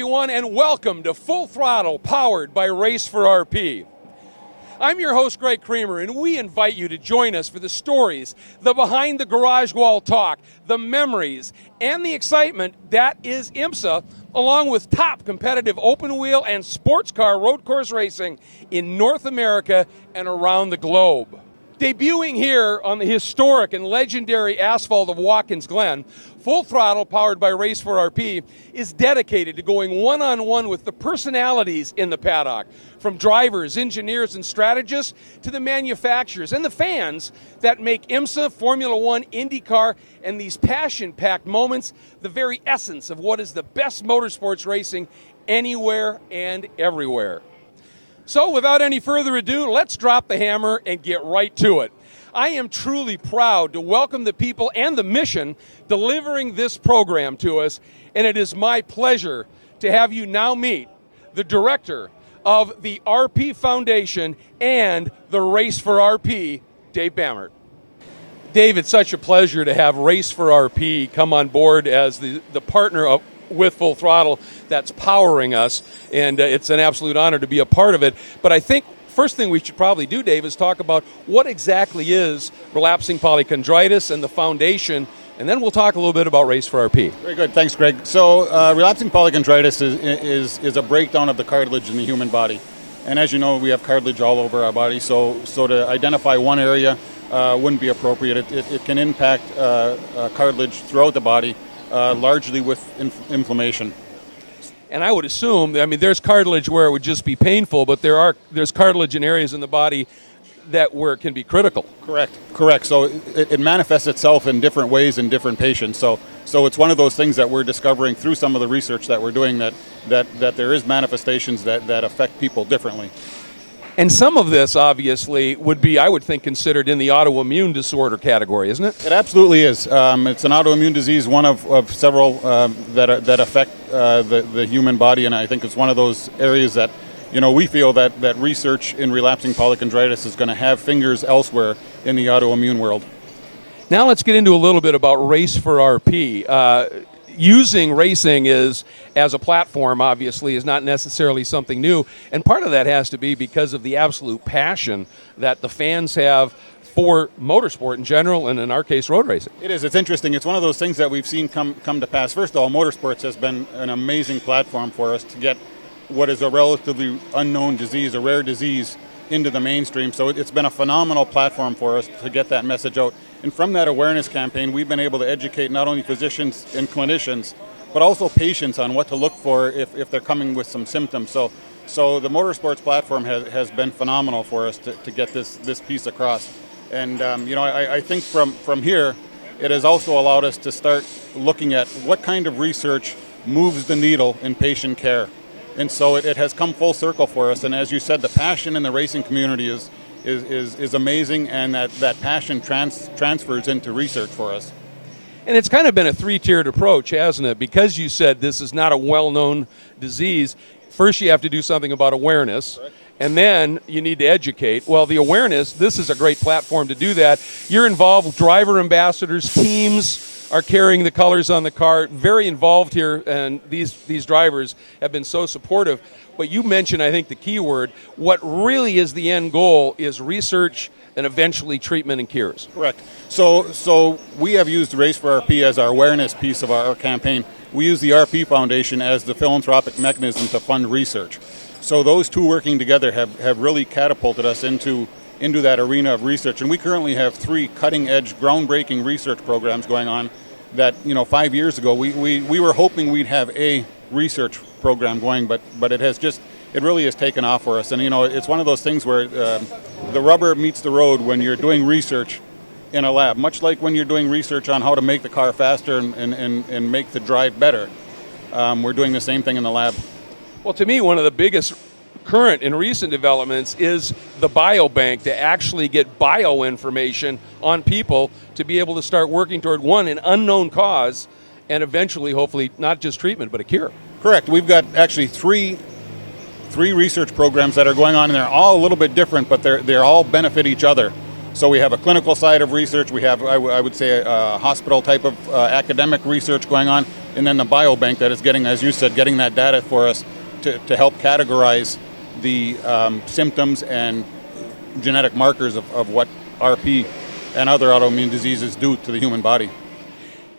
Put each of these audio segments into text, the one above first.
everyone, and welcome to Full Throttle, powered by Race for RP. I'm your host, Greg Creamer, and we invite you to join us for the stories, the behind the garage wall talk, the memories, and the excitement that is IMSA, along with top competitive open wheel and sports car road course racing in North America and around the globe. Debuting here on the historic and legendary asphalt of Watkins Glen, Full Throttle, powered by Race for RP, is dedicated to going one-on-one with the personalities in the paddock, from drivers, engineers, and strategists to the manufacturers and the fans that make IMSA, Formula One, IndyCar, and these passion-packed moments the very essence of what is the best motorsports racing anywhere and everywhere. So without any further ado, let's drop the hammer and get right to it. I am truly proud to welcome the people and the mission delivering this program to us, and it is my pleasure to have you now meet the director of the RP Foundation and the Race for RP, Dave Bammert. Dave, it's such a pleasure to have Race for RP come on board as the partner with Full Throttle that's powering us, and it's an absolute honor to be a part of it. But I think first thing we should probably do, Dave, is talk about what exactly is relapsing polychondritis and the foundation, and then we'll talk a little bit about Race for RP. Very good, thanks, Greg. So relapsing polychondritis is a breakdown of the cartilage in the human body. And as you know, we have cartilage all over our body, so to identify one area wouldn't be appropriate. It can impact cartilage throughout the body, largely with inflammation. And I would assume, I mean, there's cartilage where it would just be painful, but there's cartilage in areas in the body where it can be critical. Correct. So it manifests itself in different ways in different patients. So it's one of those things that we're discovering through some of the research that we're doing that there is manifestations that affect people differently. And some of this, obviously, would be, I would think, considered in the autoimmune disorder category, isn't it? It absolutely is. It's an autoimmune disease, one of several that affect the human body, and I think it's one of those areas that, we feel that research in relapsing polychondritis is going to have fingers elsewhere in the autoimmune world. Now let's get into a little bit about Race for RP. Using racing as a platform, obviously, is not necessarily something new, and part of that has to be because of the absolute passion that the fans have for motorsport in general, and in our case, road racing. It is. It's interesting. It's one of those things that we've seen come to pass. First of all, motorsports has been an amazing platform for us to get what is a relatively unknown disease, a rare disease, into the mainstream. So it's been a phenomenal platform for us to get that message out. And from that awareness campaign, we've been able to educate not only physicians and clinicians, but also patients on what to look for if they're coming with some symptoms. So the motorsports platform has been phenomenal for us to get this piece across. And I think from here, it has also allowed us to start looking at what kind of research moves the needle in patient care. And so it has come full circle for us. And as you said, the passion in the racing community is amazing, and that passion transfers into research for us. And it's kind of been a three-tiered approach, hasn't it? Because you said this is not a well-known disease, first you have to do something about awareness, correct, and then you need to educate. Well, the awareness, this is a great platform to do that. You're involved with driver ambassadors, teams are carrying the colors on the car, very involved here, and these drivers have been so supportive. But you mentioned, I think, the key word, what really is the end goal is research and eventually treatment and cures. Correct. So we have used Race for RP as our awareness piece of our campaign. We use the RP Foundation as the philanthropic mechanism to fund research. So those two working together have really catapulted us into that arena of research. And we currently have 3 cutting-edge, groundbreaking research programs going on that, 5 years ago, we were hoping we'd have a research program going, but it really has taken off for us. And, it's one of those things where the rubber meets the road when you're doing research in a lab, much like when you're doing research on how to make the car faster and make the drive better. We're doing the same thing in the lab. Well, to me, one of the biggest current and recent developments is the biobank, to actually get bio information on people to be able to start working toward an unknown cause, and eventually, hopefully, not just treatment, but a cure. Correct. We've got actually three research programs that are going on, and they're all a little bit different, but they're all benefit each other. So we have a clinical side of research. We have, I would say, a hospital type of academic research going on. and then the biobank that is getting, as you said, getting that data for us to help categorize the symptoms and genetic markers of what RP and other autoimmune diseases do to the human body.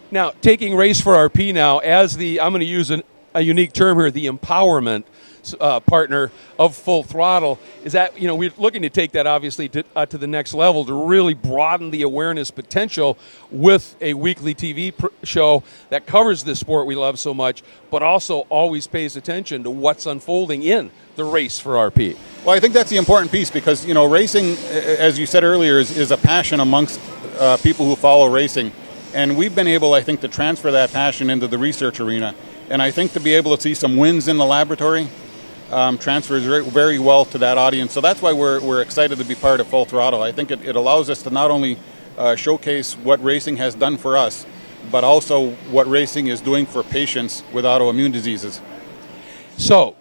Now, taking Race for RP now as I'm going to use a unique term here, the empowerment partner of Full Throttle, is that, we're looking to take that obviously to the next level to really broaden the awareness potential with a weekly TV show that covers this sport we love so much, but also always pays attention to what's unfolding in the Race for RP. Well, I think that's the important piece because, racing, as you said earlier, is a passion amongst people who follow racing. And we've been able, I think, to transfer that passion into the research arena. And I think to be able to see some wins in the laboratory transfers very well to that audience. So that's why we're excited to be part of Full Throttle. I think it allows us to not only showcase what racing has done for us, but also what racing is doing for patients with autoimmune diseases. So,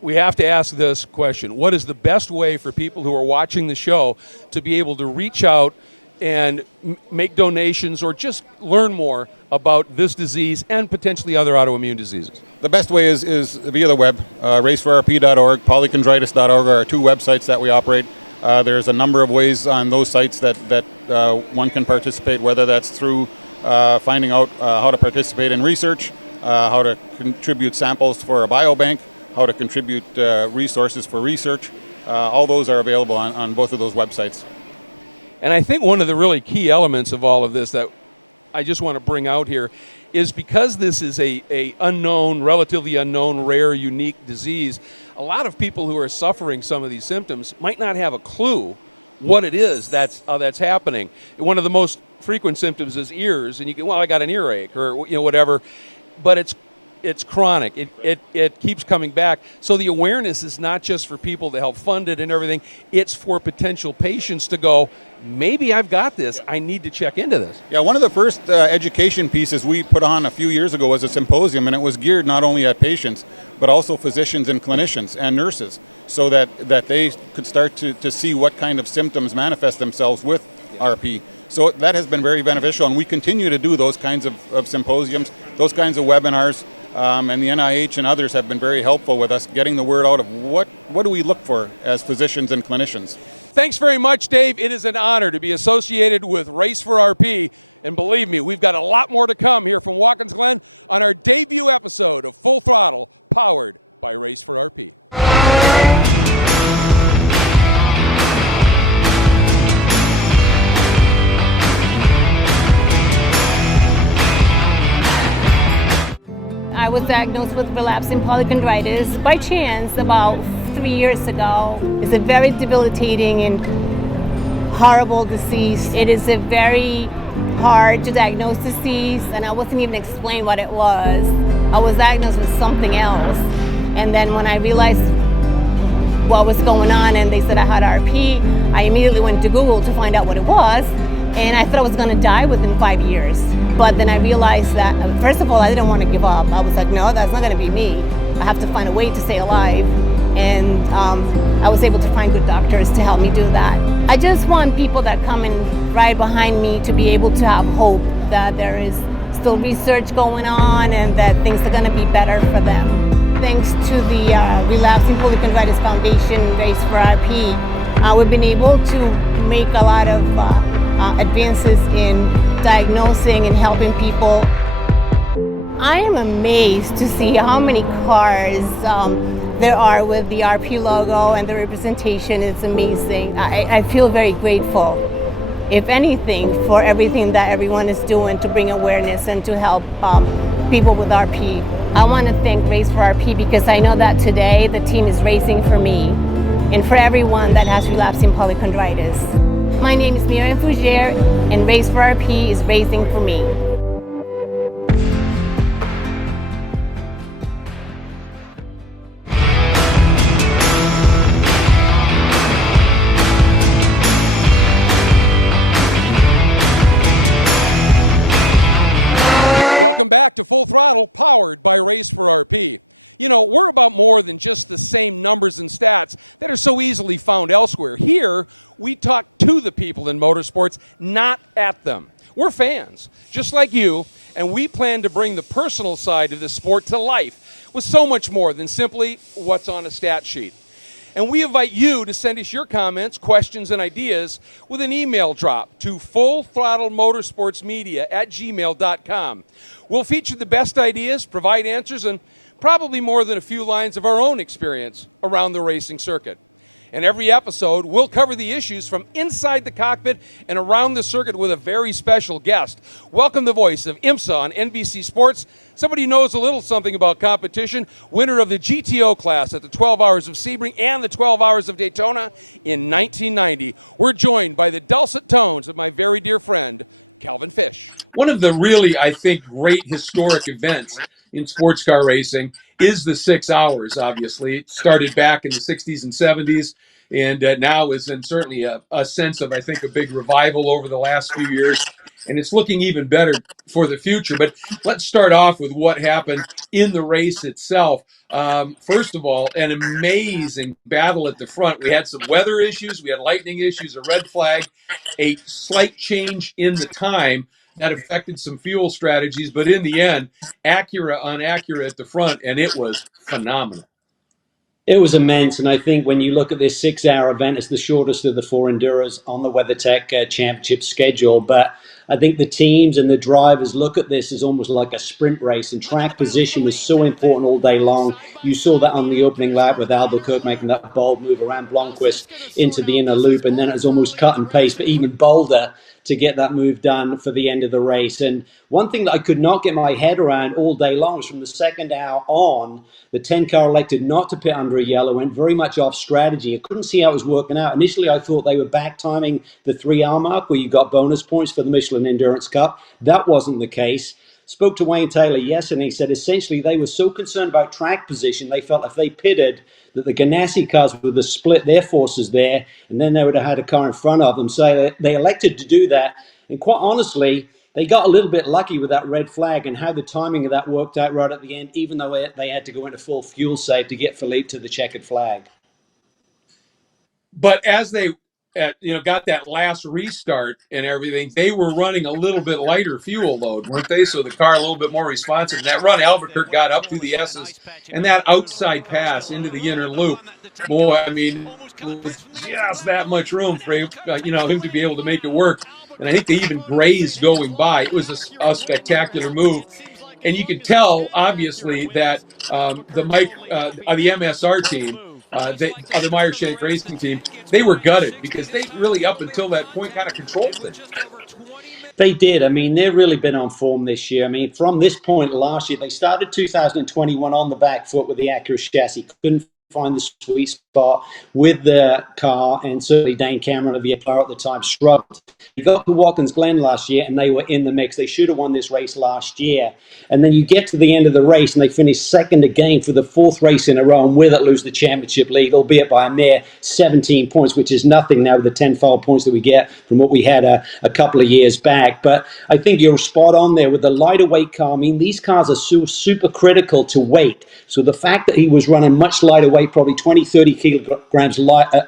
we have to ask this question. What is the best way for people who are watching the show to be able to reach out and make donations or just learn more about this disease and potentially other autoimmune diseases? The best way is via the web. raceforrp.org, polychondritis.org are our two websites that we operate. There's a number of ways on those sites that one can participate, whether that's through finding out how to participate in research, how to contribute samples for a biobank, how to contribute resources for research. All those are available on both of those websites. And I think one of the really key elements of all of this that I just want to bring out here is because this is a relatively unknown, rare, unique disease, a lot of people who are suffering some of these symptoms might not have a clue what it is that's happening. One of the most frequent symptoms is ears, and you can, I got an earache or whatever, but it's chronic. It keeps coming back. So the awareness is not just for people to help fund it and everything. It's for potential patients to go, maybe I've got this. I need to check into this. Yeah, one of the first education pieces we put on a few years ago was a symposium, and it was geared not only at patients, but also physicians and clinicians and nurses, so that they could start to see what kind of symptoms manifest themselves with RP. So that has been very beneficial, and we continue to do those kinds of symposiums, those kinds of webinars. And the NIH and others have been very helpful with us getting the word out of what do we look for as physicians and clinicians. Thanks very much, Dave. It is an honor to be associated with Race for RP. And believe me, we've got a lot more to come here from Watkins Glen on our debut episode of Full Throttle, powered by Race for RP. I was diagnosed with relapsing polychondritis by chance about 3 years ago. It's a very debilitating and horrible disease. It is a very hard to diagnose disease, and I wasn't even explained what it was. I was diagnosed with something else, and then when I realized what was going on and they said I had RP, I immediately went to Google to find out what it was, and I thought I was going to die within 5 years. But then I realized that, first of all, I didn't want to give up. I was like, no, that's not going to be me. I have to find a way to stay alive. And I was able to find good doctors to help me do that. I just want people that come and ride behind me to be able to have hope that there is still research going on and that things are going to be better for them. Thanks to the Relapsing Polychondritis Foundation, Race for RP, we've been able to make a lot of advances in diagnosing and helping people. I am amazed to see how many cars there are with the RP logo and the representation. It's amazing. I feel very grateful, if anything, for everything that everyone is doing to bring awareness and to help people with RP. I want to thank Race for RP because I know that today the team is racing for me and for everyone that has relapsing polychondritis. My name is Miriam Fougere, and Race for RP is racing for me. Welcome back to Full Throttle, powered by Race for RP. You know, we're about more than just the same numbers and stats that are so easily found elsewhere. Here, we talk to the people in motorsports, not at them. We're fans, just like you, And we plan to bring the personal side of the sport to life with so much more than simply what's on a stat sheet. And we invite you to send us your comments, questions, and ideas with an email drop to fullthrottlemotorsportsmedia@gmail.com. We'll feature the best ideas, provide answers, and probably more than a few lines of our own experience around the racing circuit. In every episode, we'll cover the issues from inside the cockpit and around the circuit with a very special guest. Welcome the voice of IMSA on NBC Sports, somebody who knows a little something about competition, winner of the GTO class at the 12 Hours of Sebring and the 12 Hours of Daytona in 1990. We're joined by the dulcet tones of my very dear friend, Calvin Fish. One of the really, I think, great historic events in sports car racing is the 6 hours, obviously. It started back in the 60s and 70s, and now is in certainly a sense of, I think, a big revival over the last few years, and it's looking even better for the future. But let's start off with what happened in the race itself. First of all, an amazing battle at the front. We had some weather issues, we had lightning issues, a red flag, a slight change in the time that affected some fuel strategies, but in the end, Acura on Acura at the front, and it was phenomenal. It was immense, and I think when you look at this 6 hour event, it's the shortest of the four Enduros on the WeatherTech Championship schedule. But I think the teams and the drivers look at this as almost like a sprint race, and track position was so important all day long. You saw that on the opening lap with Albuquerque making that bold move around Blomqvist into the inner loop, and then it was almost cut and paste, but even bolder to get that move done for the end of the race. And one thing that I could not get my head around all day long was from the second hour on, the 10 car elected not to pit under a yellow, went very much off strategy. I couldn't see how it was working out. Initially, I thought they were back timing the 3 hour mark where you got bonus points for the Michelin Endurance Cup. That wasn't the case. Spoke to Wayne Taylor yesterday, and he said essentially they were so concerned about track position, they felt if they pitted that the Ganassi cars would have split their forces there, and then they would have had a car in front of them. So they elected to do that. And quite honestly, they got a little bit lucky with that red flag and how the timing of that worked out right at the end, even though they had to go into full fuel save to get Philippe to the checkered flag. But as they got that last restart and everything, they were running a little bit lighter fuel load, weren't they? So the car a little bit more responsive. And that run, Albuquerque got up through the S's, and that outside pass into the inner loop, boy, I mean, with just that much room for him to be able to make it work. And I think they even grazed going by. It was a spectacular move. And you could tell, obviously, that the MSR team, the Meyer Shank Racing team, they were gutted because they really, up until that point, kind of controlled things. They did. I mean, they've really been on form this year. I mean, from this point last year, they started 2021 on the back foot with the Acura chassis. Couldn't find the sweet spot with the car, and certainly Dane Cameron of the Empire at the time struggled. He got to Watkins Glen last year, and they were in the mix. They should have won this race last year. And then you get to the end of the race, and they finish second again for the fourth race in a row, and with it lose the championship lead, albeit by a mere 17 points, which is nothing now with the tenfold points that we get from what we had a couple of years back. But I think you're spot on there with the lighter weight car. I mean, these cars are so super critical to weight. So the fact that he was running much lighter weight, probably 20, 30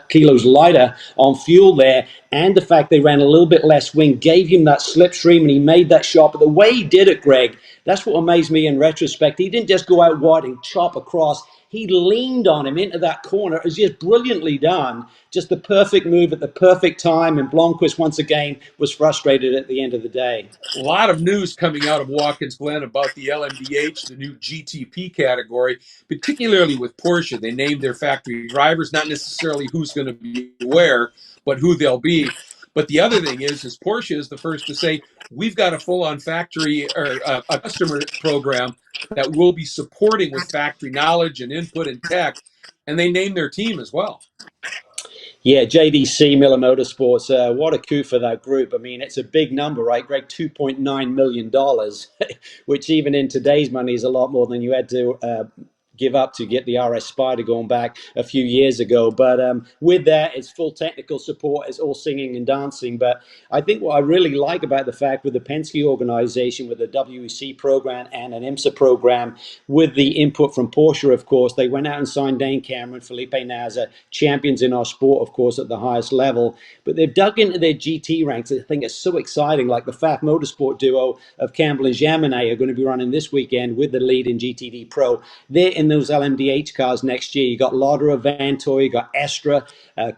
kilos lighter on fuel there, and the fact they ran a little bit less wing gave him that slipstream, and he made that shot. But the way he did it, Greg, that's what amazed me in retrospect. He didn't just go out wide and chop across. He leaned on him into that corner. It was just brilliantly done. Just the perfect move at the perfect time. And Blomqvist, once again, was frustrated at the end of the day. A lot of news coming out of Watkins Glen about the LMDH, the new GTP category, particularly with Porsche. They named their factory drivers, not necessarily who's going to be where, but who they'll be. But the other thing is Porsche is the first to say, we've got a full-on factory or a customer program that we'll be supporting with factory knowledge and input and tech, and they named their team as well. Yeah, JDC, Miller Motorsports, what a coup for that group. I mean, it's a big number, right, Greg? $2.9 million, which even in today's money is a lot more than you had to give up to get the RS Spider going back a few years ago. But with that, it's full technical support. It's all singing and dancing. But I think what I really like about the fact with the Penske organization, with the WEC program and an IMSA program, with the input from Porsche, of course, they went out and signed Dane Cameron, Felipe Nasr, champions in our sport, of course, at the highest level. But they've dug into their GT ranks. I think it's so exciting, like the FAF Motorsport duo of Campbell and Jaminet are going to be running this weekend with the lead in GTD Pro. They're in those LMDH cars next year. You got Lauderer, Vantoy, you got Estra,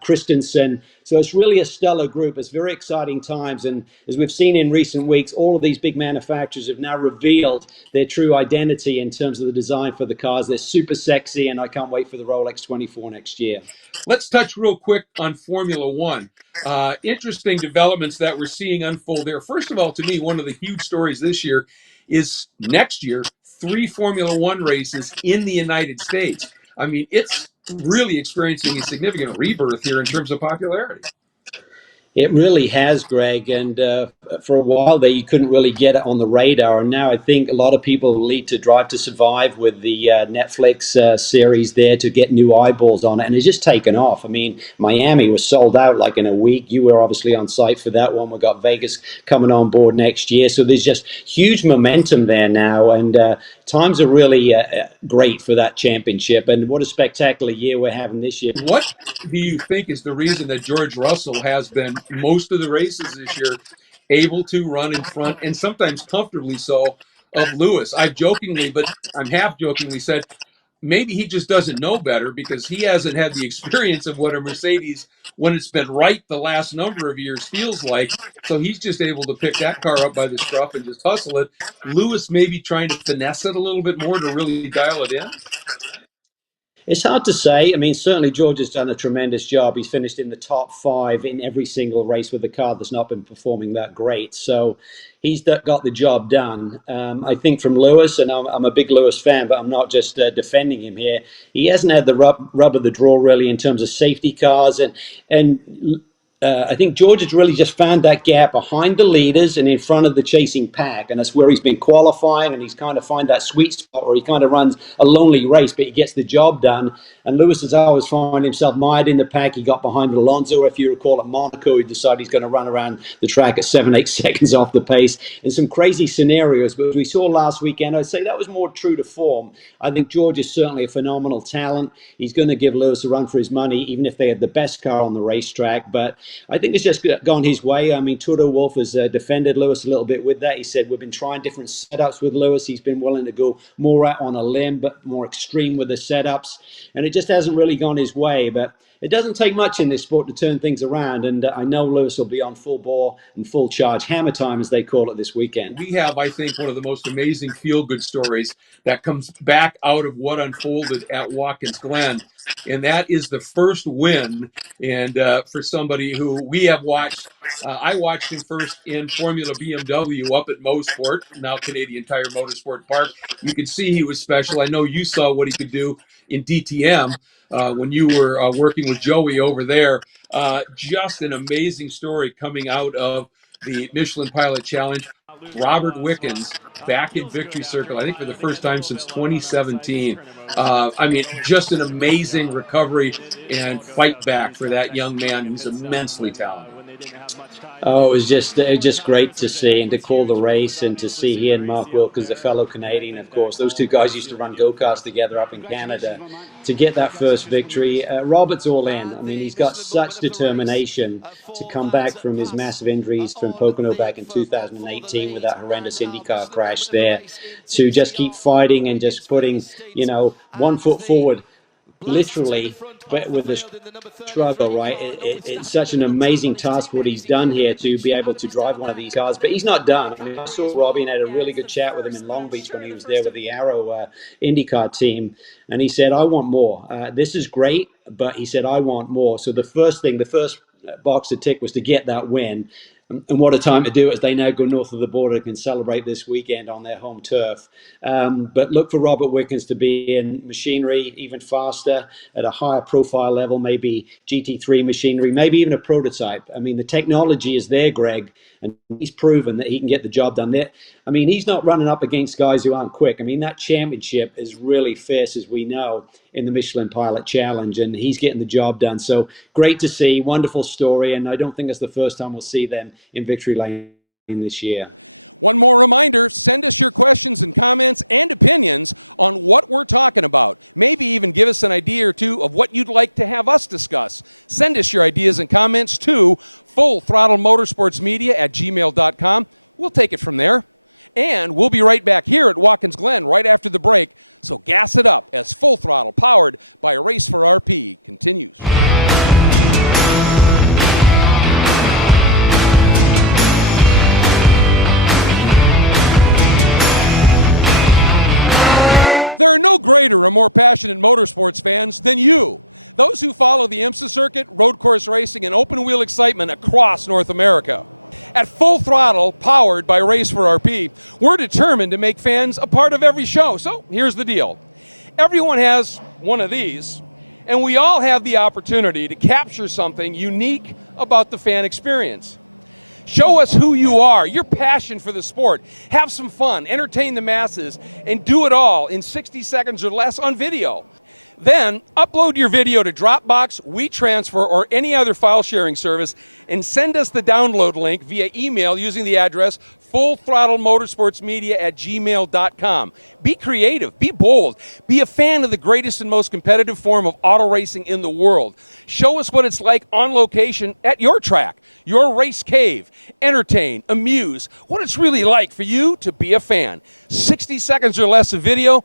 Christensen. So it's really a stellar group. It's very exciting times. And as we've seen in recent weeks, all of these big manufacturers have now revealed their true identity in terms of the design for the cars. They're super sexy, and I can't wait for the Rolex 24 next year. Let's touch real quick on Formula One. Interesting developments that we're seeing unfold there. First of all, to me, one of the huge stories this year is next year, 3 Formula One races in the United States. I mean, it's really experiencing a significant rebirth here in terms of popularity. It really has, Greg. And for a while there, you couldn't really get it on the radar. And now I think a lot of people lead to Drive to Survive with the Netflix series there to get new eyeballs on it. And it's just taken off. I mean, Miami was sold out like in a week. You were obviously on site for that one. We've got Vegas coming on board next year. So there's just huge momentum there now. And times are really great for that championship. And what a spectacular year we're having this year. What do you think is the reason that George Russell has been most of the races this year able to run in front, and sometimes comfortably so, of Lewis? I've jokingly, but I'm half jokingly said maybe he just doesn't know better because he hasn't had the experience of what a Mercedes, when it's been right the last number of years, feels like. So he's just able to pick that car up by the scruff and just hustle it. Lewis maybe trying to finesse it a little bit more to really dial it in. It's hard to say. I mean, certainly George has done a tremendous job. He's finished in the top 5 in every single race with the car that's not been performing that great. So he's got the job done. I think from Lewis, and I'm a big Lewis fan, but I'm not just defending him here. He hasn't had the rub of the draw really in terms of safety cars, and I think George has really just found that gap behind the leaders and in front of the chasing pack. And that's where he's been qualifying, and he's kind of find that sweet spot where he kind of runs a lonely race, but he gets the job done. And Lewis has always found himself mired in the pack. He got behind Alonso, if you recall, at Monaco. He decided he's going to run around the track at 7-8 seconds off the pace in some crazy scenarios. But as we saw last weekend, I'd say that was more true to form. I think George is certainly a phenomenal talent. He's going to give Lewis a run for his money, even if they had the best car on the racetrack. But I think it's just gone his way. I mean, Toto Wolff has defended Lewis a little bit with that. He said, we've been trying different setups with Lewis. He's been willing to go more out on a limb, but more extreme with the setups. And it just hasn't really gone his way. But it doesn't take much in this sport to turn things around. And I know Lewis will be on full bore and full charge, hammer time, as they call it, this weekend. We have, I think, one of the most amazing feel-good stories that comes back out of what unfolded at Watkins Glen. And that is the first win. And for somebody who we have watched, I watched him first in Formula BMW up at Mosport, now Canadian Tire Motorsport Park. You could see he was special. I know you saw what he could do in DTM when you were working with Joey over there. Just an amazing story coming out of the Michelin Pilot Challenge. Robert Wickens back in victory circle, I think for the first time since 2017. I mean, just an amazing recovery and fight back for that young man who's immensely talented. Oh, it was just great to see and to call the race and to see he and Mark Wilkins, a fellow Canadian, of course. Those two guys used to run go-karts together up in Canada. To get that first victory, Robert's all in. I mean, he's got such determination to come back from his massive injuries from Pocono back in 2018 with that horrendous IndyCar crash there, to just keep fighting and just putting, one foot forward, literally, but with the struggle, right? It's such an amazing task what he's done here to be able to drive one of these cars. But he's not done. I mean, I saw Robbie and had a really good chat with him in Long Beach when he was there with the Arrow IndyCar team. And he said, I want more. This is great, but he said, I want more. So the first box to tick was to get that win. And what a time to do it, as they now go north of the border and can celebrate this weekend on their home turf. But look for Robert Wickens to be in machinery even faster, at a higher profile level, maybe GT3 machinery, maybe even a prototype. I mean, the technology is there, Greg, and he's proven that he can get the job done there. I mean, he's not running up against guys who aren't quick. I mean, that championship is really fierce, as we know, in the Michelin Pilot Challenge, and he's getting the job done. So great to see, wonderful story, and I don't think it's the first time we'll see them in victory lane this year. One more reminder, send us your questions and comments and opinions on what we're talking about. Maybe even give us an idea or two of what you'd like to have us discuss. Send us your ideas and comments to fullthrottlemotorsportsmedia@gmail.com. We'll take it from there. And we'll be right back here at Watkins Glen right after the break. So gas it up as Full Throttle, powered by Race for RP, continues. There are no greater or more passionate motorsports fans than you. Those who follow the IMSA circuit, road course racing, and open wheel excitement across North America. At Full Throttle, powered by Race for RP, we're determined to make fans a part of every show. So here's the deal. Everyone has one of these, and we all have the opportunity to capture something unique about the fan experience. Show us who you are, your passion for the sport. Have some fun, entertain the masses, and do it all in 60 seconds or less on video. Then, upload your video to Dropbox, WeTransfer, or any other file sharing service, and send us the download link via email using the address fullthrottlemotorsportsmedia@gmail.com. Be creative, be bold, be a fan of the greatest and most competitive form of auto racing in the world. Show us what it's like on location at your track, your race cave. Entertain, amuse, what it's really like for you to be a fan. 60 seconds or less of video.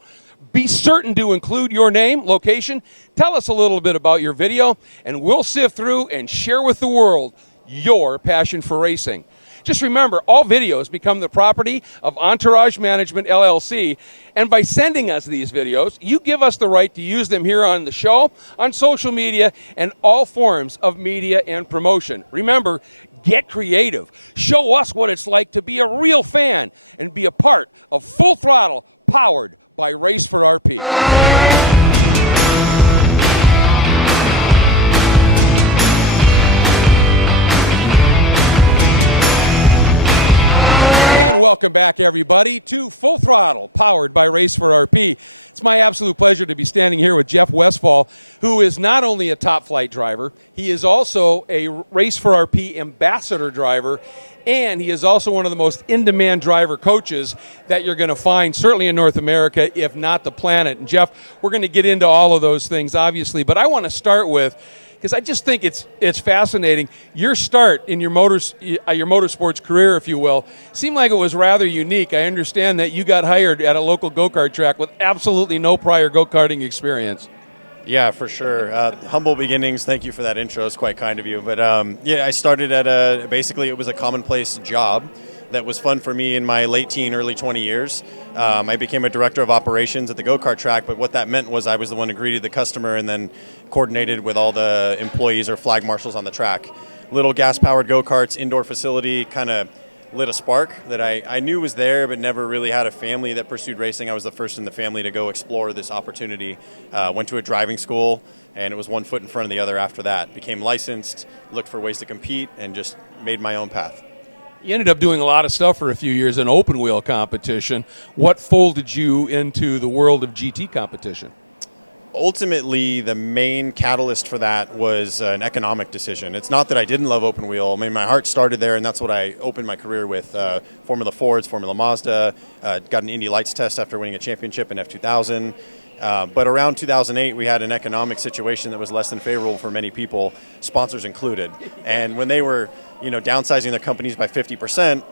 Be certain to include your name, location, tell us a little bit about your video, and we'll sift through and share with the world your passion for racing. Just remember, all videos become the property of Entourage Management, LLC, and by sending us these videos, you give us the right to use them here on the show, on social media, and all forms of media and promotion. Remember, get creative. Show us what it's like to be a real fan and be a part of Full Throttle, powered by Race for RP. And welcome back, everybody, to Full Throttle, powered by Race for RP. It's my absolute pleasure to be standing here with Jeff Westphal, who is not only a top flight driver, he is also a Race for RP ambassador driver, and he is also one of the most in-demand driver coaches that you're going to find, certainly in North America, if not the planet. And Jeff, we're going to get into all of those things, obviously, but I want to start with, because I just think it's fascinating, your start in your motorsports career, if you will, seemed like it was rather unique. I understand that you got hired at a local go-kart track with absolutely no prior go-karting experience. Yeah, for sure. Humble beginnings. Thank you for that intro. It's quite kind of you. But I started at basically it was a commonplace job that was fun for me in my late teen, early 20 years. I became a director of operations at the go-kart track, but what that meant was I was the one who greeted the customer and then coordinated with all the employees or flag marshals on the track. Little gas-powered go-karts, indoor facility, kind of lit a spark that I knew was there, but never really had a family that pursued racing. I was the first in the family to go explore this opportunity. Went to a driving school, and it was one foot in front of the other after that. Became licensed, looked for ways to compete, and just made my own path. You ended up doing a lot of stuff for a few years in open wheel competition. What folded you into the world of GT competition? Ultimately, the main catalyst for that was an economic decision. It's not that I didn't love open wheel. I mean, my heart started there, and that's what I opened my career with. Formula Fords, Formula Mazda, got an Indy Lights test after winning a championship in F2000. But around 2008, we had an economic situation that was less than favorable for many people, sponsors included. And when they were, downsizing their companies by 50%,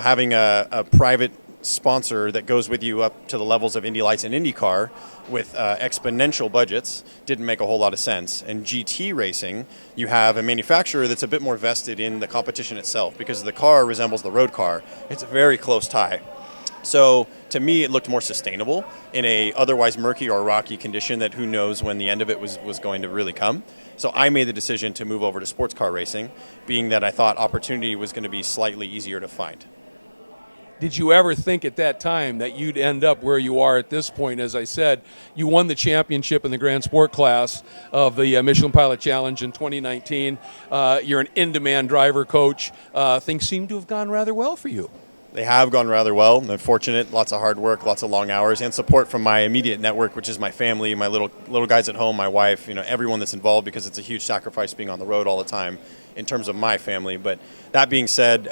having a private sponsor that goes with you up to the levels of Indy Lights and IndyCar with exponential budgets didn't make a whole lot of sense. And GT racing, you have a manufacturer that's a bit more vested in the competition itself because the car resembles the road car. It's a very close tie. So to me, it looked more sustainable in a otherwise murky or rocky condition that who knows when the end of it was going to really come. So I made the decision to move over to sports car racing, being that I thought opportunity was going to be slightly easier to find. Did you ever think at that time that you'd end up where you are at this point? As I said, you won the championship in the Grand Sport class of the Michelin Pilot Challenge in 2019. You're an in-demand driver coach. Things seem to have gone rather well for you. They have gone rather well. I'm fortunate, lots of hard work, lots of long hours, and support from my immediate network, which is my family, my little guys at home, my wife, everyone that's involved, because it's a huge sacrifice being on the road all the time in terms of my family. But that being said,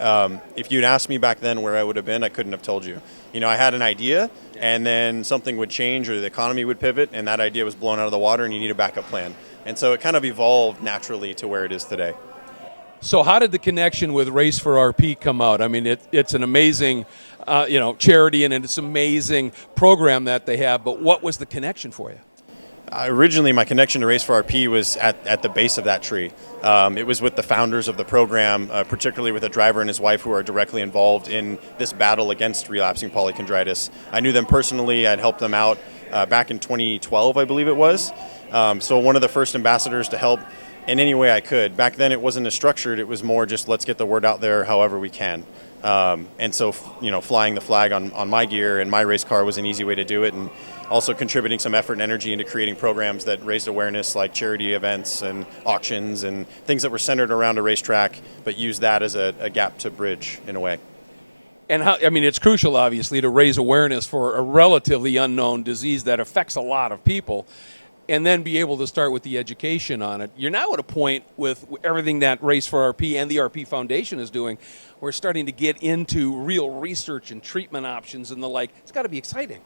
if you'd asked me back then where I would have been, I couldn't have told you. I had an idea, and then something would change or the economy would pivot, and that idea was blown out of the water, and you need a backup plan. And so it kind of evolved naturally to where it is today. So how did the connection with Race for RP come out? I mean, it's an amazing, charity, and it's an amazing program that they have. But what was the connection for you? Originally, my connection to Race for RP was at the base of that tree. It was with the founders of the program, particularly with a driver and his wife who are directly involved in this battle against relapsing polychondritis. I knew them personally. I'd helped them out back in 2012, I believe it was. So one of the first ambassadors to help in any way I could. Back then it wasn't as structured, it was more just let's get the word out there however we can. And so, flying the flag on my gear and my race car was an easy way to do it, and also contributing some effort and energy into creating programs that raised awareness, like charity events and auctions and things that were centered around a racetrack, but used that as a gap to bridge in a way. And it's crucial, obviously, to raise awareness for a relatively unknown disease that affects a lot of people, and then be able to start with the education on it. You're now at a point with everything that Race for RP and the RP Foundation is doing, we're starting to get into real research and treatment options and the like. It's got to be exciting.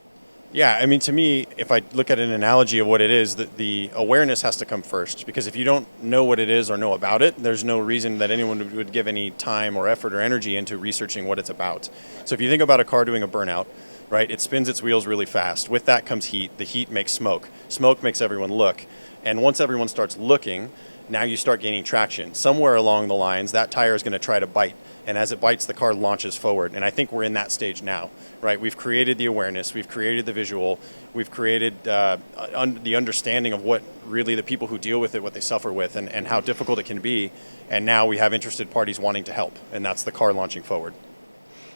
Yeah, to me, if I look at an analogy of what it is, the awareness has to come first, because if you don't know what it is or know about it, there's no reason that anyone would give any time or effort or energy into researching what it's about. So if you think about a car doing a burnout, right, it spins its wheels really fast. With that comes heat. The heat makes smoke. Smoke makes everyone look. And once everyone starts looking, now you start gaining traction. Somewhere along the lines, that tire is going to try to bite. And as it bites, the car launches forward. And I think we're in that stage now, right? We've created the awareness. We've created the visual. We've created the understanding of what really the people who deal with it, what they suffer with, and how difficult it can be. And now we have interested parties wanting to help. And that's the car launching forward.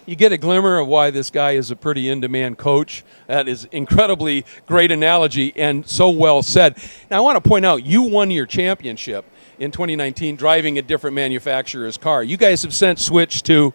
You get a glimmer of why this guy is a pretty in-demand coach. That is incredibly great analogy and so well said. Now, I want to point out, you won your championship in 2019 driving a different manufacturer's car. You guys have since switched to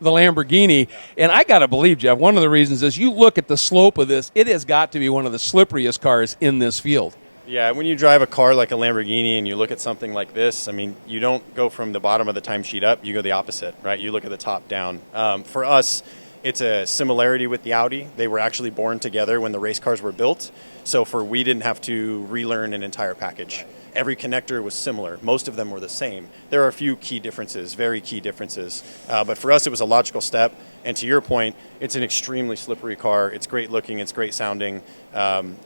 the Lamborghini, and I got to believe, Jeff, one of the reasons is you look at the slope of this, it has got to be one of the slipperiest cars in this field. Yeah, when you drive a car like a Lamborghini and you look at something like this, you don't go from the bottom of the timesheet up, you go the opposite, right? You look at the top down. For us, it's a similarity with the Audi. They were actually born together when the race cars were built, so we didn't have to relearn an entire package. Every connector was similar. Most of them were the same. There are a few key differences, very key differences. But for us, it was a logical step. And to your point, it's an extremely slippery car. It's great looking. It's great sounding.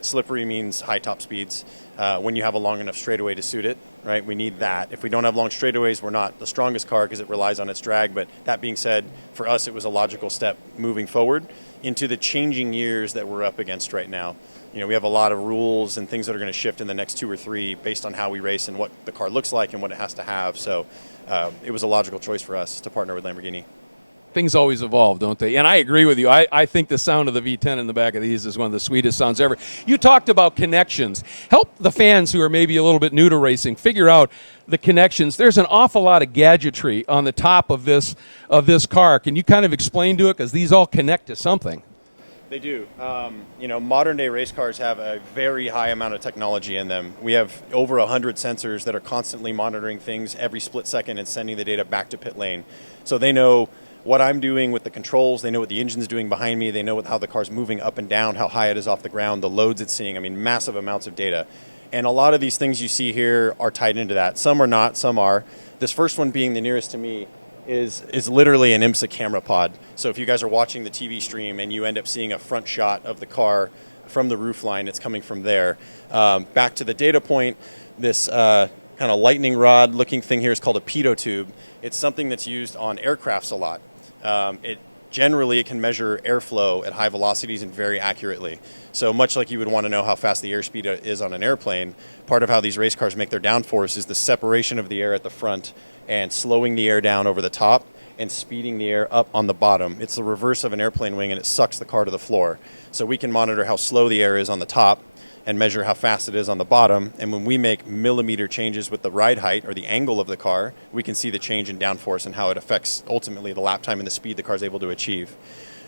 Slippery means high top speeds. When you have a long enough straightaway to suit it, right? We need that. If we don't have long straightaways, we're not the strongest car because it relies on its drag. But that being said, for us, it was a logical step moving forward into the changing years that we're up against right now. We have a lot of rules and things that are going to shift in the next 2 or 3 based on how we race and what the car looks like and what it has to have. So it was a logical choice for us to partner with Lamborghini. Things always evolve, don't they? And I agree with you. I think the sound of the V10 in the back of these is one of the sweetest sounds ever. You talked about connections. Help the fans who are maybe a little bit new to racing figure out the connections. There's an awful lot of gadgetry on the top of this car. Can you kind of explain to it? Because these all connect to something. They do. Modern day race cars have a very high amount of technology in them. We have over 100 sensors that are constantly monitoring things every split second and sending the data back to pit lane. So they know what I'm doing with the controls. They know what the engine's doing behind me. They know how the car's moving up and down, how high it is off the ground, the loads it's seeing. Massive amounts of data. And a lot of these things you see here are tied into that. Some are not, some are. This first one being the nearest to me is literally an IMSA camera pod. So if you guys are watching the TV stream and you end up seeing a front shot of the car from the roof line, it's coming from there. Back to the data point, this kind of lightning rod looking thing here is called a pitot tube. It's something that's used on aircrafts a lot. Generally, it can measure airflow at high velocities and very accurately. So much like you would want to know how fast the airspeed is on an airplane, part of how these race cars make their downforce is the separation of the air at the front and slowing the air down over the top and speeding the air up on the bottom. It's the reverse of an airplane wing, and it sucks the car to the floor. So we can monitor how slow the air is on the top and measure how fast it is on the bottom. And when we make millimeter changes with the ride height or the angle of the car, we can see the change in downforce and how it affects ultimately the lap time and the speed the car is able to achieve.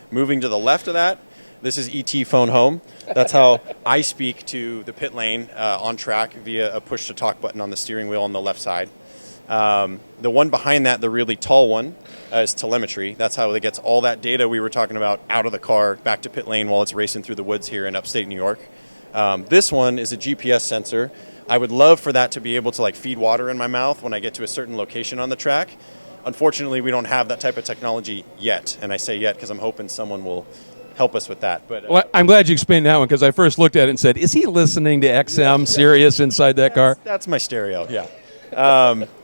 Moving to the left of that, this is ET phone home. That's how I speak to the pit lane on track via a push to talk button on the steering wheel on the left side. The one behind that, the really tall one, is telemetry. That's how it gets all that data we were talking about out of the car back to pit lane while it's racing through the woods here in upstate New York. This one is a GPS sensor. I would love for that to be able to feed water in my mouth when I get to a certain location on the track. Unfortunately, we don't have that type of technology yet. And I say yet because I'm hoping someone will help us with that. But Well, I'm glad you explained that one, because I first looked at it and said, is he listening to XM Sirius inside that car? That's my stereo, yeah.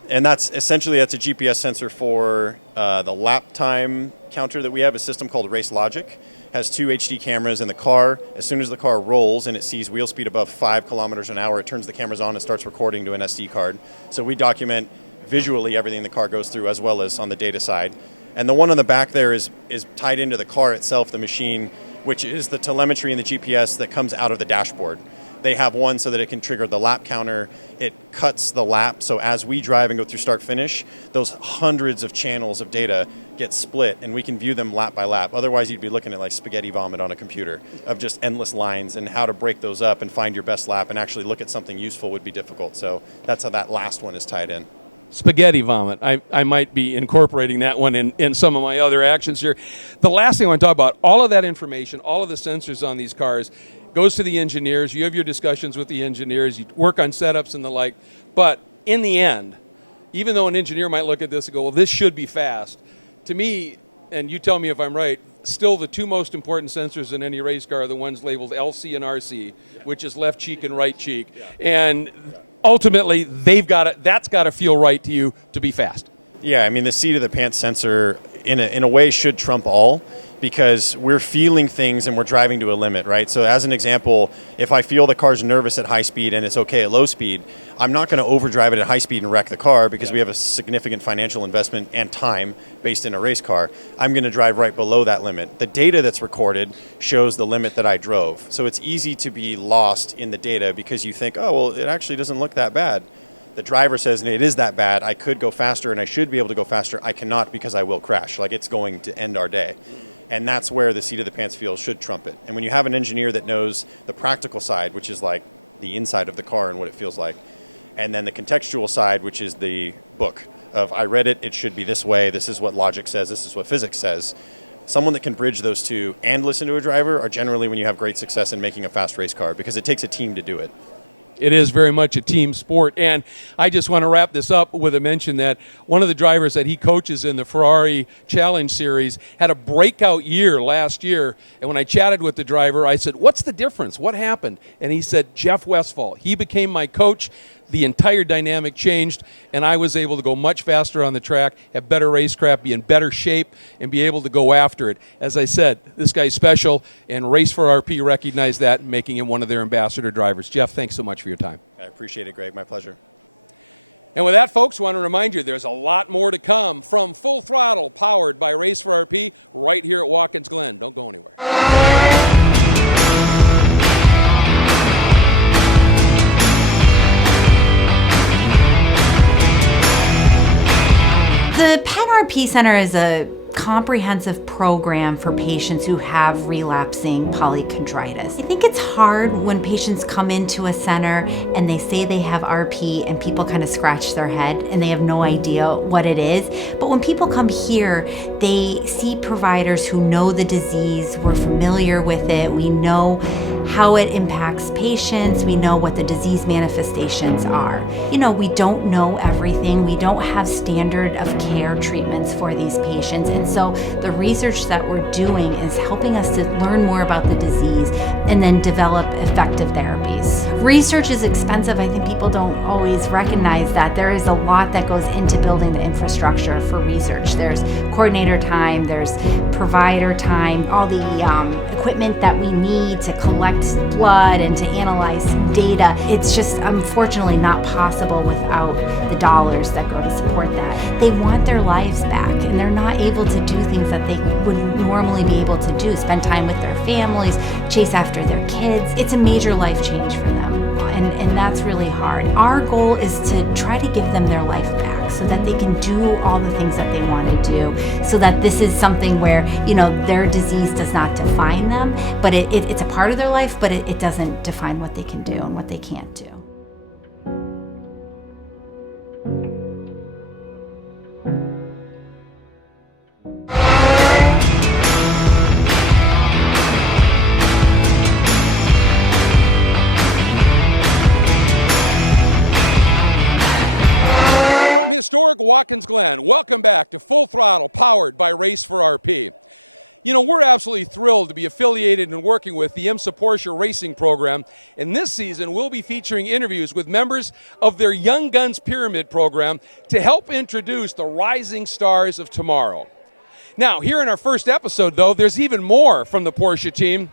And that's a GPS sensor for the lap time counter that we have, a system called Race Logic. Has 2 HD cameras in the car. As soon as the car rolls and it sees wheel speed above 5 kilometers an hour, it turns the cameras on and starts recording to an SD card. So we document visually everything the car goes through, as well as on the data side. And the one on the back there is tied into the car itself, the machine, which is the telemetry and the GPS that comes out of the dashboard. They have one so that it can trigger the lap counter. It cuts the lap, so as we drive and go through start finish, those hundreds of channels of data get split, and we can view them lap by lap. Otherwise, you'd be looking at spaghetti vomit on a computer of just endless lines, and how to break those up and find your best lap and actually look at something useful would be difficult. So that's how that last one is tied in. Spaghetti vomit. I might be incorporating that one in some of my other actions here. The last thing I want to talk about, all of that information, all of the sensors on these cars goes to the engineers. You have your discussions with the engineers. You work on setups and the like. But in the end, even though an engineer might look at this and go, well, this should be fast, to me, and you tell me if I'm right, still the two most important sensors in any race car are the ones labeled LC and RC, which is left cheek and right cheek. And ultimately, that's got to feel right to you to be fast. Yeah, I mean, the seat of the pants sensor in a way should trump all, because we're feeling things and we're driving to a limit, right? So as an example, if I feel the car's nervous at high speed and it's okay at low speed, I'm not going to overdrive it at high speed and wreck the car, because we have a significant financial investment and time based in a race car. I'm going to drive right below that limit. The data that's recorded shows the limit that I drove. So it's easy to be lost in the data because you think, oh, well, it actually doesn't look that bad. The driver says, it is that bad. I could go faster and I should be able to go faster. I cannot, because I will crash. It's going to end our day. And that's where the seat of the pants feel should trump it. And when you have an engineer that knows the practical side, which is the inside of the car and what it feels like, and then the contextual side, which is the book of, I read it, it should be this way, this is what logic says, this is what physics says. Someone that can bridge those two and listen to a driver are generally when you have great success in making a fast race car, because it takes a team to do it. It is very much a team sport. And I just want to wrap this up with a mention that one of the drivers that he coaches in the Ferrari Challenge Series had a breakout year last year. And when I chatted with the driver, I said, what's the difference? What happened? And he said, Jeff Westphal. He became my coach. The entire dynamic changed, and I was able to go much faster on the track, have better racecraft, be in better shape, and be able to go after it. As I said, this guy's special, and Race for RP recognized that, making him one of their ambassador drivers. Jeff, thanks so much for your time. I appreciate it, Greg. My pleasure. And with that, folks, I want to remind you there's a lot more to come from Full Throttle, powered by Race for RP, right here at Watkins Glen. Don't go anywhere. The Penn RP Center is a comprehensive program for patients who have relapsing polychondritis. I think it's hard when patients come into a center and they say they have RP and people kind of scratch their head and they have no idea what it is. But when people come here, they see providers who know the disease, we're familiar with it, we know how it impacts patients, we know what the disease manifestations are. We don't know everything, we don't have standard of care treatments for these patients, and so the research that we're doing is helping us to learn more about the disease and then develop effective therapies. Research is expensive. I think people don't always recognize that. There is a lot that goes into building the infrastructure for research. There's coordinator time, there's provider time, all the equipment that we need to collect blood and to analyze data. It's just unfortunately not possible without the dollars that go to support that. They want their lives back, and they're not able to do things that they would normally be able to do, spend time with their families, chase after their kids. It's a major life change for them, and that's really hard. Our goal is to try to give them their life back so that they can do all the things that they want to do, so that this is something where, you know, their disease does not define them, but it's a part of their life, but it doesn't define what they can do and what they can't do. Historic Watkins Glen, welcome back to Full Throttle, powered by Race for RP. You know, we're absolutely thrilled to be affiliated and working with the IMSA Porsche Racing program, and this season we'll be featuring interviews with members of their Young Guns Pyramid program to help introduce the rising stars of tomorrow. Now, here in our first episode, though, there's even more from the Porsche team,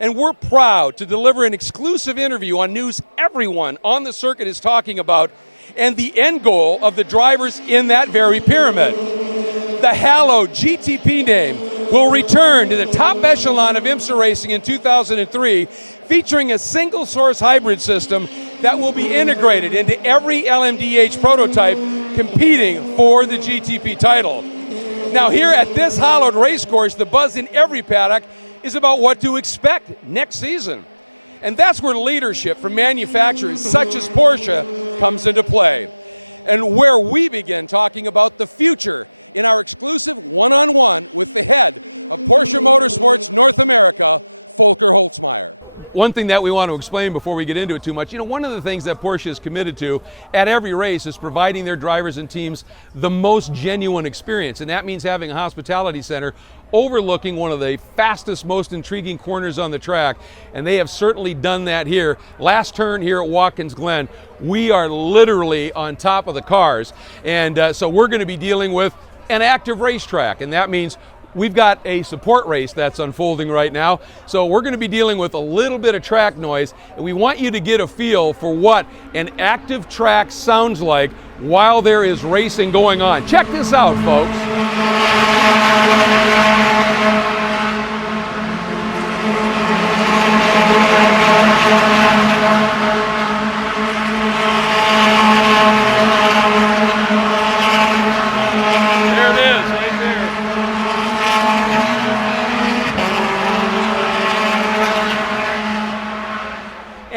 and we're proud to deliver an exclusive interview on news everyone on the circuit is talking about, and the end goal of the drivers in that very pyramid. The hallowed GTP name will return to the top echelon of IMSA Racing in 2003, featuring a single-source hybrid system that will be integrated into every LMDH prototype competing for the GTP title. Now, here at this hallowed racecourse, the buzz in every paddock is about what to expect next season. And that's where leadership from manufacturers such as Porsche comes into play, and where we begin talking about the future in our exclusive one-on-one with the head of Porsche Motorsports North America, Volker Holzmeier. One thing that we want to explain before we get into it too much, you know, one of the things that Porsche is committed to at every race is providing their drivers and teams the most genuine experience, and that means having a hospitality center overlooking one of the fastest, most intriguing corners on the track, and they have certainly done that here. Last turn here at Watkins Glen, we are literally on top of the cars, and so we're going to be dealing with an active racetrack, and that means we've got a support race that's unfolding right now, so we're going to be dealing with a little bit of track noise, and we want you to get a feel for what an active track sounds like while there is racing going on. Check this out, folks.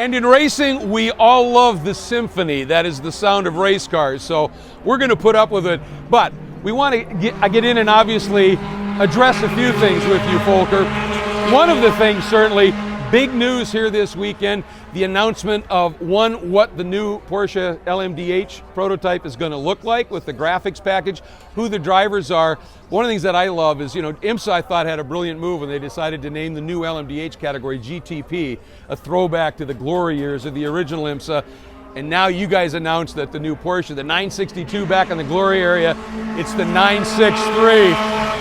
And in racing, we all love the symphony that is the sound of race cars, so we're going to put up with it. But we want to get in and obviously address a few things with you, Volker. One of the things, certainly, big news here this weekend, the announcement of what the new Porsche LMDH prototype is going to look like with the graphics package, who the drivers are. One of the things that I love is, you know, IMSA, I thought, had a brilliant move when they decided to name the new LMDH category GTP, a throwback to the glory years of the original IMSA. And now you guys announced that the new Porsche, the 962 back in the glory area, it's the 963.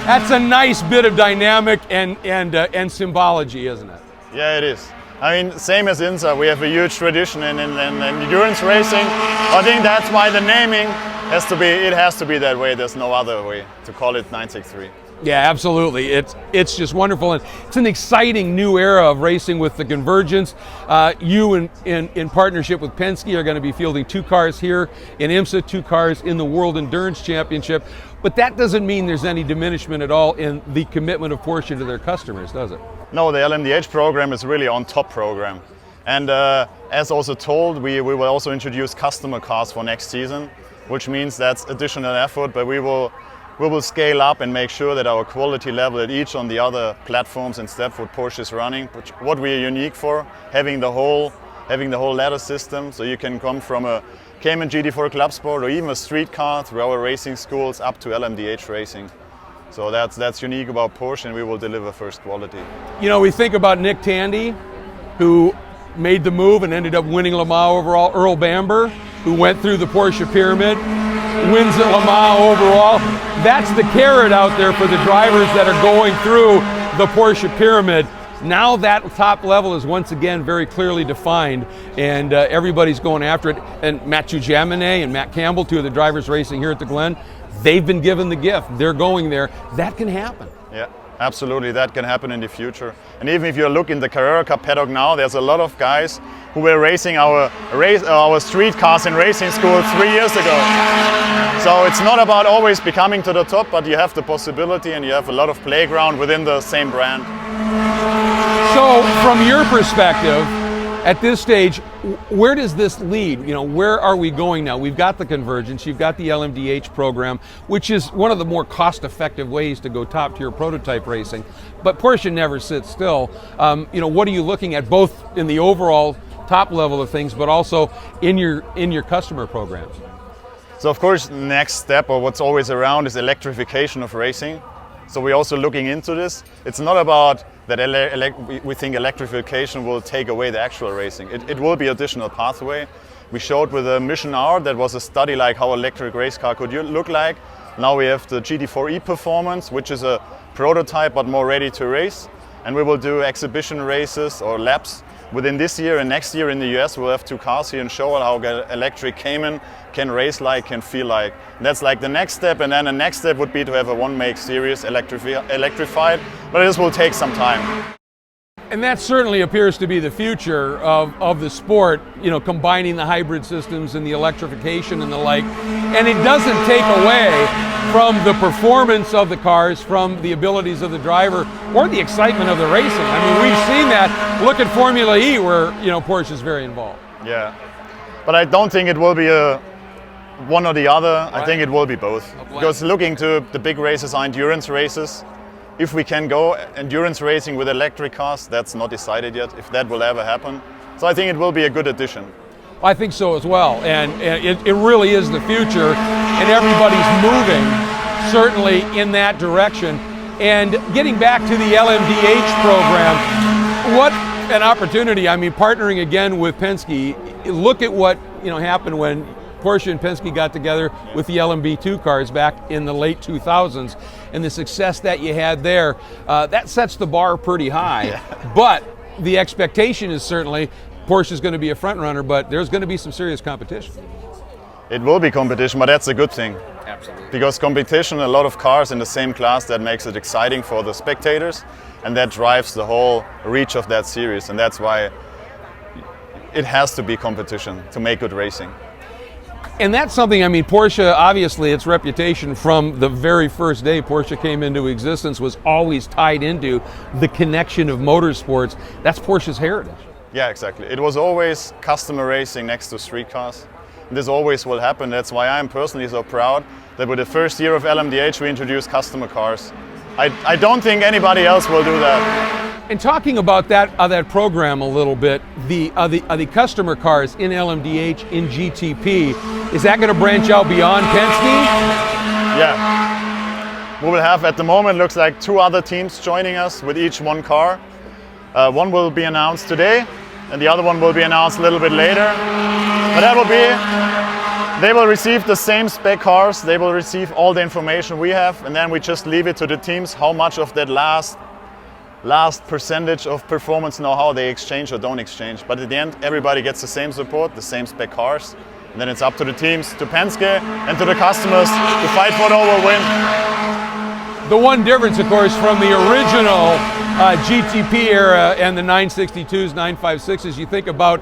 That's a nice bit of dynamic and symbology, isn't it? Yeah, it is. I mean, same as IMSA, we have a huge tradition in endurance racing. I think that's why the naming has to be that way. There's no other way to call it 963. Yeah, absolutely. It's just wonderful, and it's an exciting new era of racing with the convergence. You in partnership with Penske are going to be fielding 2 cars here in IMSA, 2 cars in the World Endurance Championship. But that doesn't mean there's any diminishment at all in the commitment of Porsche to their customers, does it? No, the LMDH program is really on top program. And as also told, we will also introduce customer cars for next season, which means that's additional effort, but we will scale up and make sure that our quality level at each on the other platforms and steps what Porsche is running, what we are unique for, having the whole ladder system, so you can come from a Cayman GT4 Club Sport or even a street car through our racing schools up to LMDH racing. So that's unique about Porsche, and we will deliver first quality. You know, we think about Nick Tandy, who made the move and ended up winning Le Mans overall. Earl Bamber, who went through the Porsche Pyramid, wins at Le Mans overall. That's the carrot out there for the drivers that are going through the Porsche Pyramid. Now that top level is once again very clearly defined, and everybody's going after it. And Mathieu Jaminet and Matt Campbell, two of the drivers racing here at the Glen, they've been given the gift. They're going there. That can happen. Yeah, absolutely. That can happen in the future. And even if you look in the Carrera Cup paddock now, there's a lot of guys who were racing our street cars in racing school 3 years ago. So it's not about always becoming to the top, but you have the possibility and you have a lot of playground within the same brand. So from your perspective, at this stage, where does this lead? You know, where are we going now? We've got the convergence, you've got the LMDH program, which is one of the more cost-effective ways to go top-tier prototype racing. But Porsche never sits still. You know, what are you looking at, both in the overall top level of things, but also in your customer programs? So of course, next step, or what's always around, is electrification of racing. So we're also looking into this. It's not about that we think electrification will take away the actual racing. It will be additional pathway. We showed with a Mission R, that was a study like how electric race car could look like. Now we have the GT4E Performance, which is a prototype but more ready to race. And we will do exhibition races or laps within this year, and next year in the US we'll have 2 cars here and show how electric Cayman can race like, can feel like. And that's like the next step, and then the next step would be to have a one-make series electrified, but this will take some time. And that certainly appears to be the future of the sport, you know, combining the hybrid systems and the electrification and the like. And it doesn't take away from the performance of the cars, from the abilities of the driver, or the excitement of the racing. I mean, we've seen that. Look at Formula E, where, you know, Porsche is very involved. Yeah, but I don't think it will be a one or the other. I think it will be both. Because looking to the big races are endurance races. If we can go endurance racing with electric cars, that's not decided yet, if that will ever happen. So I think it will be a good addition. I think so as well, and it really is the future, and everybody's moving certainly in that direction. And getting back to the LMDH program, what an opportunity. I mean, partnering again with Penske. Look at what, you know, happened when Porsche and Penske got together with the LMB2 cars back in the late 2000s, and the success that you had there, that sets the bar pretty high. Yeah. But the expectation is certainly Porsche is going to be a front runner, but there's going to be some serious competition. It will be competition, but that's a good thing. Absolutely. Because competition, a lot of cars in the same class, that makes it exciting for the spectators, and that drives the whole reach of that series, and that's why it has to be competition to make good racing. And that's something, I mean, Porsche, obviously its reputation from the very first day Porsche came into existence was always tied into the connection of motorsports. That's Porsche's heritage. Yeah, exactly. It was always customer racing next to street cars. This always will happen. That's why I'm personally so proud that with the first year of LMDH we introduced customer cars. I don't think anybody else will do that. And talking about that program a little bit, the customer cars in LMDH, in GTP, is that going to branch out beyond Penske? Yeah. We will have, at the moment, looks like 2 other teams joining us with each 1 car. One will be announced today, and the other one will be announced a little bit later. But that will be, they will receive the same spec cars, they will receive all the information we have, and then we just leave it to the teams how much of that last percentage of performance know-how they exchange or don't exchange. But at the end, everybody gets the same support, the same spec cars, and then it's up to the teams, to Penske and to the customers to fight for the overall win. The one difference, of course, from the original GTP era and the 962s, 956s, you think about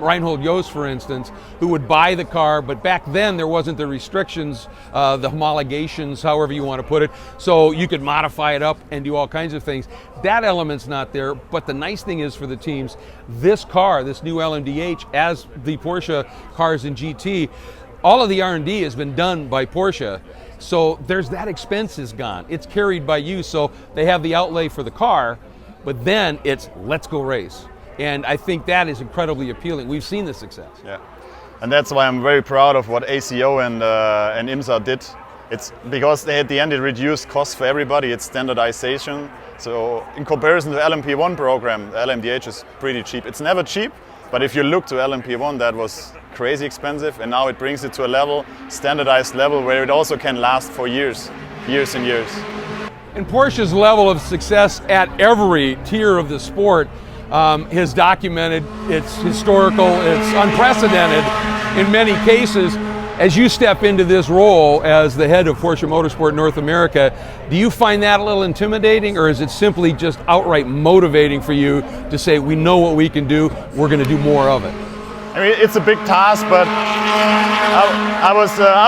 Reinhold Jost, for instance, who would buy the car, but back then there wasn't the restrictions, the homologations, however you want to put it, so you could modify it up and do all kinds of things. That element's not there, but the nice thing is for the teams, this car, this new LMDH, as the Porsche cars in GT, all of the R&D has been done by Porsche. So there's that expense is gone. It's carried by you, so they have the outlay for the car, but then it's let's go race. And I think that is incredibly appealing. We've seen the success. Yeah, and that's why I'm very proud of what ACO and IMSA did It's because they, at the end, it reduced costs for everybody. It's standardization. So in comparison to the LMP1 program, the LMDH is pretty cheap. It's never cheap, but if you look to LMP1, that was crazy expensive, and now it brings it to a level, standardized level, where it also can last for years and years. And Porsche's level of success at every tier of the sport has documented. It's historical, it's unprecedented in many cases. As you step into this role as the head of Porsche Motorsport North America, do you find that a little intimidating, or is it simply just outright motivating for you to say, we know what we can do, we're going to do more of it? I mean, it's a big task, but I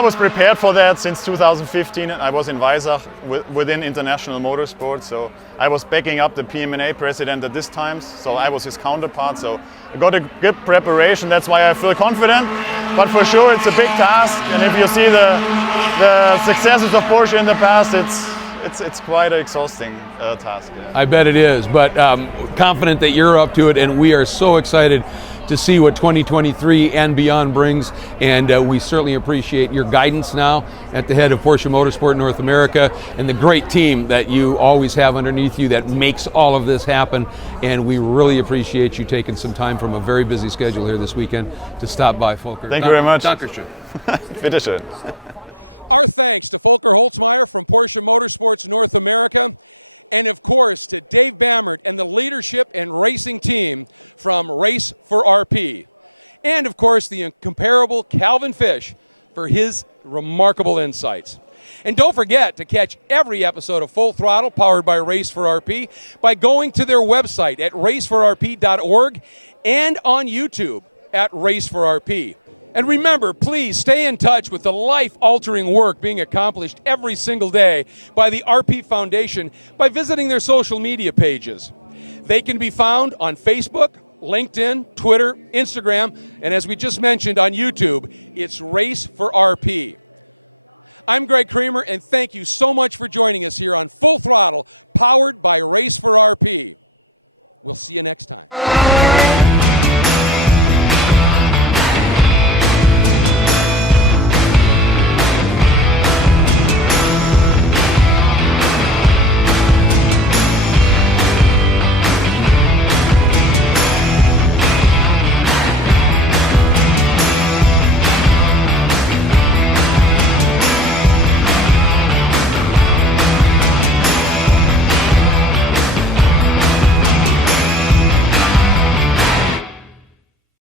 was prepared for that since 2015. I was in Weissach within International Motorsport, so I was backing up the PMNA president at this time, so I was his counterpart. So I got a good preparation. That's why I feel confident. But for sure, it's a big task, and if you see the successes of Porsche in the past, it's quite an exhausting task. Yeah. I bet it is, but confident that you're up to it, and we are so excited to see what 2023 and beyond brings, and we certainly appreciate your guidance now at the head of Porsche Motorsport North America and the great team that you always have underneath you that makes all of this happen, and we really appreciate you taking some time from a very busy schedule here this weekend to stop by, Volker. Thank you very much. Dankeschön. Bitteschön. Our thanks to Volker Holzmeier from Porsche Motorsports North America, and of course to Dave Bammert and the leadership and racing team from Race for RP. And of course the incomparable Calvin Fish for his remarkable insights. And don't forget to catch every episode of Full Throttle powered by Race for RP by going to their website at raceforrp.org and on YouTube at Race for RP. And remember, please stay in touch with the life-altering work being accomplished every single day by the RP Foundation by visiting their social media pages. They can be found on Facebook, LinkedIn, Twitter, Instagram, and as we just mentioned on YouTube, it's Race for RP. I'm Greg Creamer, and thank you so much for joining us here on Full Throttle, powered by Race for RP. We'll see you next time.